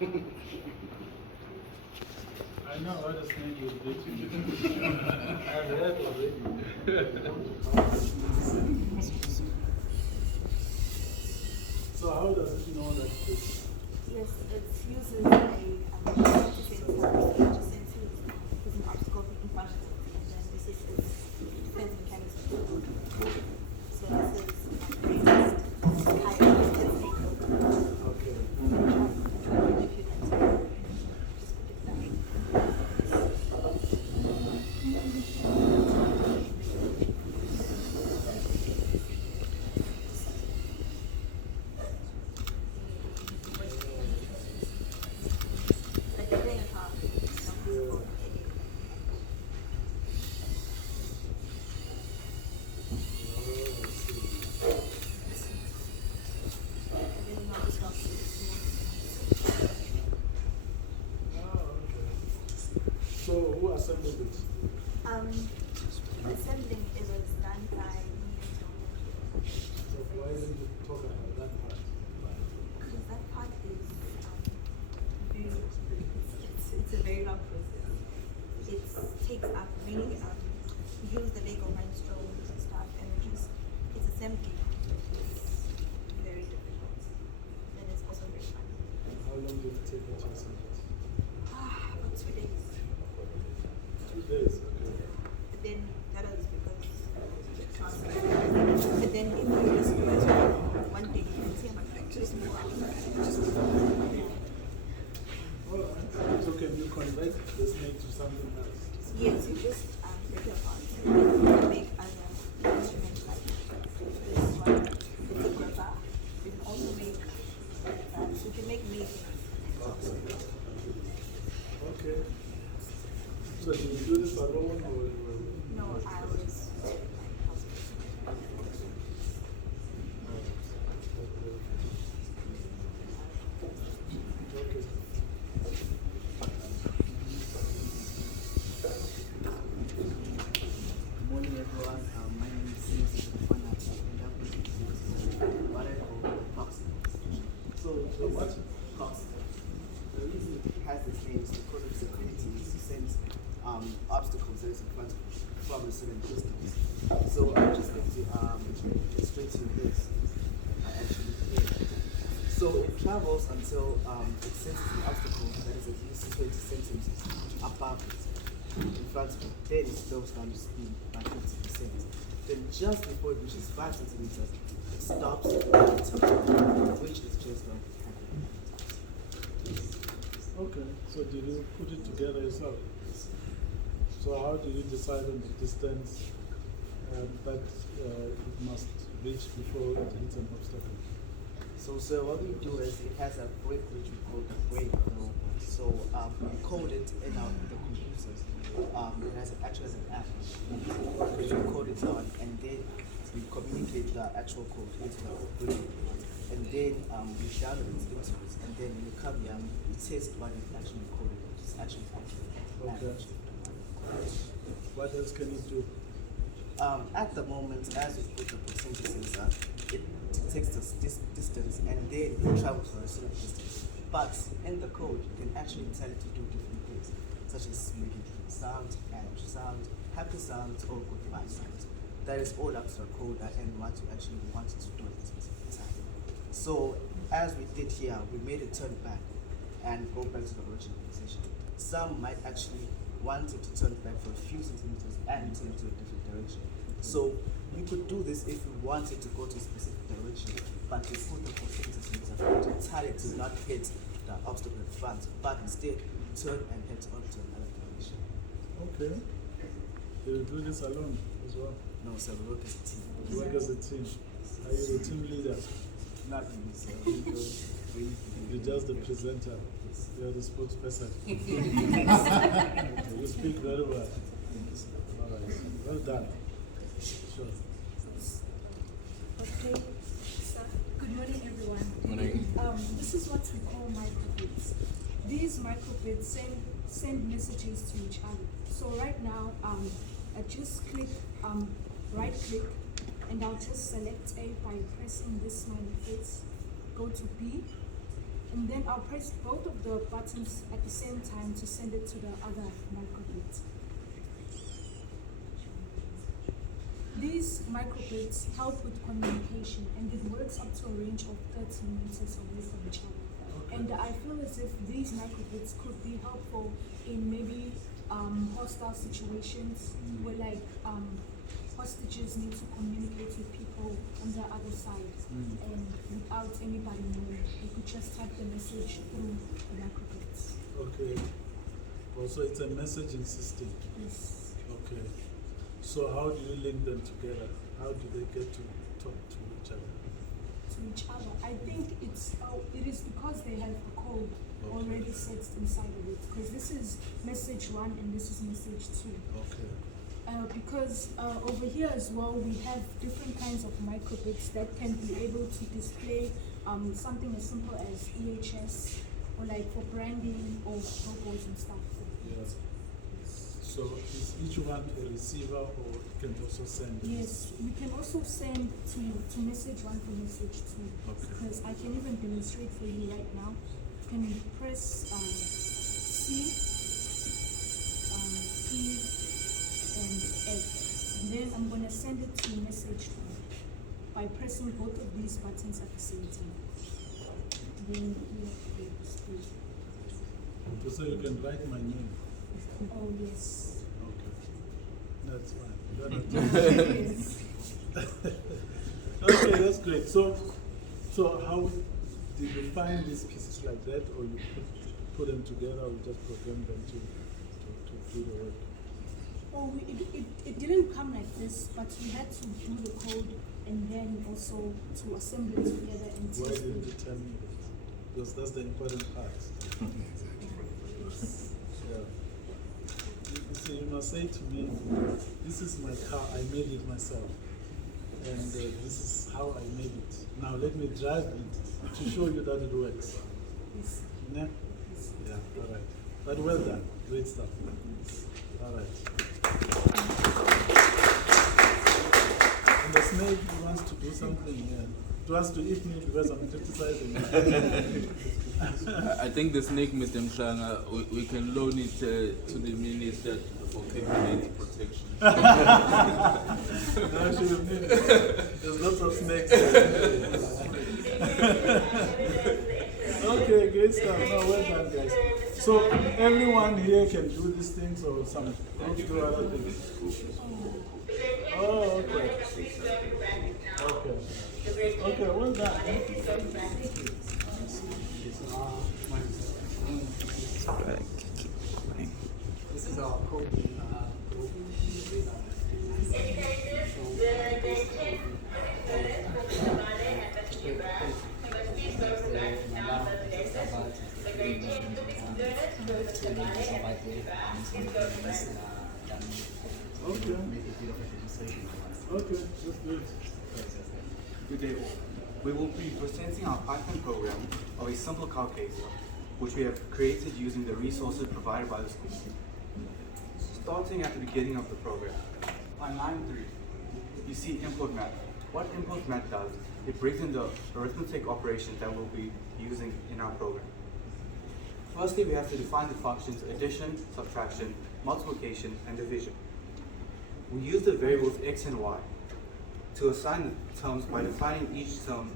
I know what a snake will do to you. I've heard already. So how does it know that this? Yes, it uses a sensor, which senses there's an obstacle in front of it, and then this is its defense mechanism. So this is kind of its takeover. Okay. If you can just put it down. Like you're playing a top. So who assembled it? Assembling it was done by me and Tom. So why didn't you talk about that part? Because that part is very, it's a very long process. It takes up really, we use the Lego rhinestones and stuff, and it's assembly. It's very difficult. And it's also very fun. How long did it take you to assemble it? About 2 days. 2 days, okay. But then that was because but then if you just do it one day, you can see how much just move out. Alright. So can you convert the snake to something else? Yes, you just break it apart. You can make other instruments like this one. It's a gripper. You can also make so you can make many things. Okay. So did you do this alone or? No, I was with my husband. Okay. Good morning, everyone. My name is Silas Fana, and I'm what I call popsicles. So, So what? popsicles. The reason it has this name is because of its ability to sense obstacles that is in front of you from a certain distance. So, I'm just going to illustrate to you this. I actually did. So, it travels until it senses an obstacle that is at least 20 centimeters above it. In front of it, then it slows down the speed by 50%. Then just before it reaches 5 centimeters, it stops which is just going to happen. Okay. So did you put it together yourself? So how did you decide on the distance that it must reach before it hits an obstacle? So what we do is it has a break which we call the break variable. So we code it in the computers. It has actually an app which we code it on, and then we communicate the actual code into the break. And then we download it into it, and then when you come here, we test what it actually coded, which is actually accurate. Okay. What else can you do? At the moment, as we put the proximity sensor, it detects this distance and then it travels for a certain distance. But in the code, you can actually tell it to do different things, such as making sound, angry sound, happy sounds, or goodbye sounds. That is all up to the code and what you actually want it to do at a specific time. So, as we did here, we made it turn back and go back to the original position. Some might actually want it to turn back for a few centimeters and turn to a different direction. So we could do this if we wanted to go to a specific direction, but we put the proximity sensor to tell it to not hit the obstacle in front, but instead turn and head on to another direction. Okay. Do you do this alone as well? No, so we work as a team. You work as a team. Are you the team leader? Not really, so we go You're just the presenter. You're the spokesperson. Okay, you speak very well. All right. Well done. Sure. Okay, so good morning, everyone. Morning. This is what we call microbits. These microbits send messages to each other. So right now, I just click, right click, and I'll just select A by pressing this smiley face. Go to B, And then I'll press both of the buttons at the same time to send it to the other microbit. These microbits help with communication, and it works up to a range of 30 meters away from each other. And I feel as if these microbits could be helpful in maybe hostile situations where like hostages need to communicate with people on the other side, and without anybody knowing, they could just type the message through the microbits. Okay. Also, it's a messaging system. Yes. Okay. So how do you link them together? How do they get to talk to each other? To each other. I think it is because they have a code already set inside of it. Because this is message 1 and this is message 2. Okay. Because over here as well, we have different kinds of microbits that can be able to display something as simple as EHS, or like for branding or logos and stuff. Yeah. So is each one a receiver, or it can also send? Yes, we can also send to message 1 for message 2. Okay. Because I can even demonstrate for you right now. You can press C, E, and F. And then I'm going to send it to message 1 by pressing both of these buttons at the same time. Then you have to display. So you can write my name. Oh, yes. Okay. That's fine. Yes. Okay, that's great. So how did you find these pieces like that, or you put them together, or you just program them to do the work? Oh, it didn't come like this, but we had to do the code and then also to assemble it together and Why test didn't you it. tell me that? Because that's the important part. Yeah. You see, you must say to me, this is my car, I made it myself. And this is how I made it. Now let me drive it to show you that it works. Yes. Yeah? Yeah, all right. But well done. Great stuff. All right. And the snake wants to do something here. He wants to eat me because I'm criticizing him. I think the snake, Mr. Mshanga, we can loan it to the minister for community protection. No, she will need it. There's lots of snakes. Okay, great stuff. No, well done, guys. So everyone here can do these things, or some groups do other things? Oh, okay. Okay. Okay, well done. This is our code. Okay. Okay, that's good. Good day. We will be presenting our Python program of a simple calculator, which we have created using the resources provided by the school. Starting at the beginning of the program, on line 3, you see input math. What input math does, it brings in the arithmetic operations that we'll be using in our program. Firstly, we have to define the functions addition, subtraction, multiplication, and division. We use the variables x and y to assign the terms by defining each term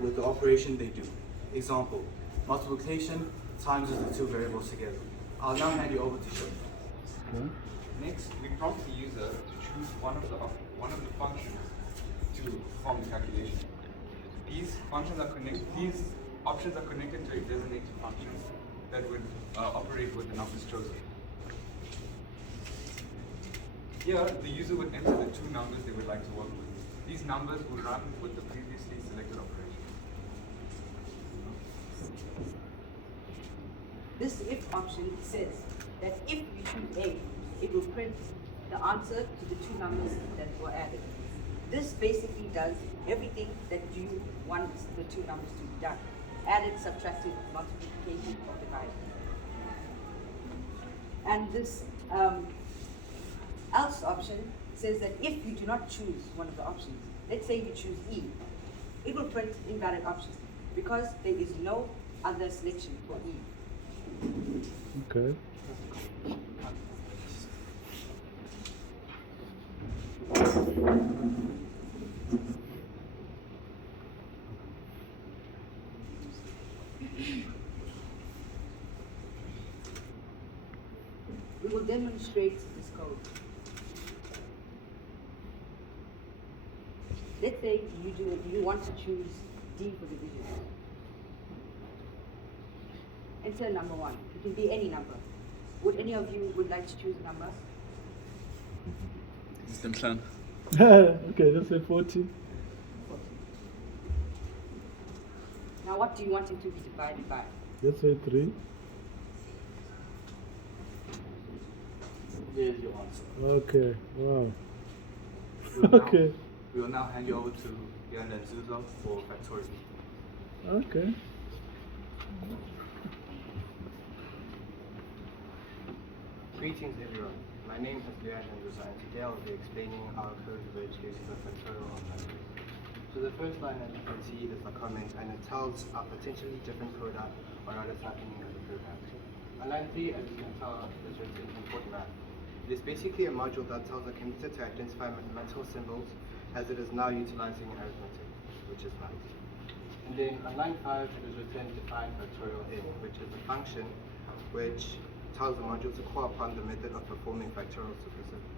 with the operation they do. Example, multiplication times the two variables together. I'll now hand you over to Shona. Next, we prompt the user to choose one of the functions to perform the calculation. These options are connected to a designated function that would operate with the numbers chosen. Here, the user would enter the two numbers they would like to work with. These numbers will run with the previously selected operation. This if option says that if you choose A, it will print the answer to the two numbers that were added. This basically does everything that you want the two numbers to be done. Added, subtracted, multiplication, or divided. And this else option says that if you do not choose one of the options, let's say you choose E, it will print invalid options because there is no other selection for E. Okay. We will demonstrate this code. Let's say you want to choose D for division. Enter number 1. It can be any number. Would any of you would like to choose a number? Mr. Mshan. Okay, let's say 40. Now what do you want it to be divided by? Let's say 3. Here's your answer. Okay, wow. We will now- Okay, We will now hand you over to Jan and Zuzo for factorial. okay. Greetings everyone, my name is Leon Henderson and today I'll be explaining our code which uses the factorial of numbers. So the first line, as you can see, is a comment and it tells a potentially different product on what is happening in the program. On line 3, as you can tell, is written import math. It is basically a module that tells the computer to identify mathematical symbols as it is now utilizing arithmetic, which is nice. And then on line 5 is written define factorial n, which is a function which tells the module to call upon the method of performing factorials to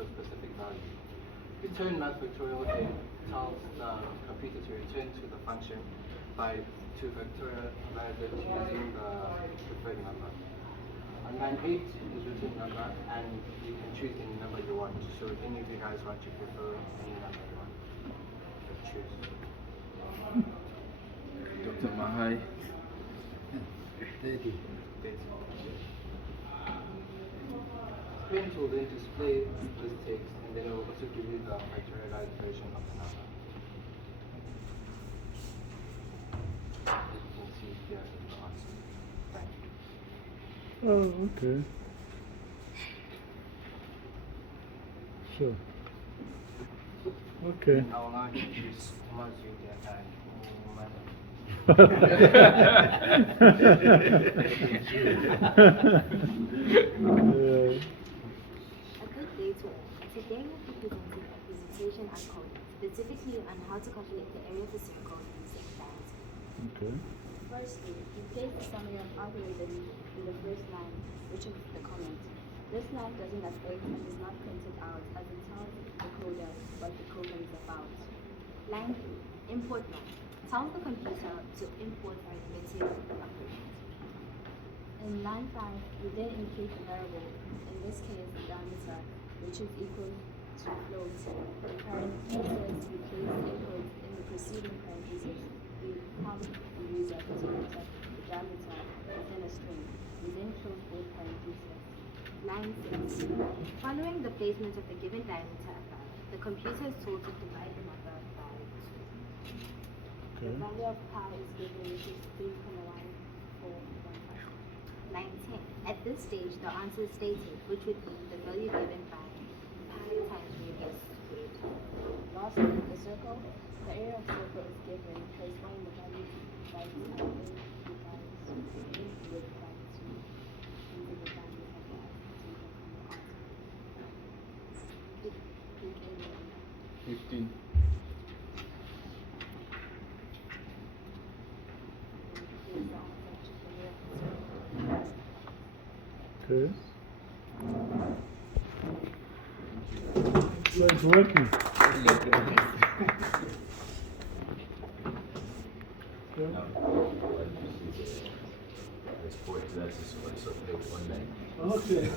a specific value. Return math factorial n tells the computer to return to the function to factorialize it using the preferred number. On line 8 is written number, and you can choose any number you want. So if any of you guys want to prefer any number you want, choose. Dr. Mahai. 30. Print will then display this text, and then it will also give you the factorialized version of the number. As you can see here is the answer. Thank you. Oh, okay. Sure. Okay. I will now introduce Thomas Julia and Yeah. A good day to all. Today we'll be presenting a presentation on coding, specifically on how to calculate the area of a circle using diameter. Okay. Firstly, we place the summary of algorithm in the first line, which is the comment. This line doesn't affect and is not printed out as it tells the coder what the program is about. Line 3, import line, tells the computer to import arithmetic operations. In line 5, we then indicate the variable, in this case diameter, which is equal to float. In parentheses, we place input in the preceding parentheses. We prompt the user to enter the diameter within a string. We then close both parentheses. Line 6. Following the placement of the given diameter above, the computer is told to divide the number by 2. The value of pi is given, which is 3.1415. Line 10. At this stage, the answer is stated, which would be the value given by pi times radius squared. Lastly, the circle. The area of circle is given, corresponding the value by pi divides width by 2 into the value of the answer. 15. Okay. So it's working. Okay.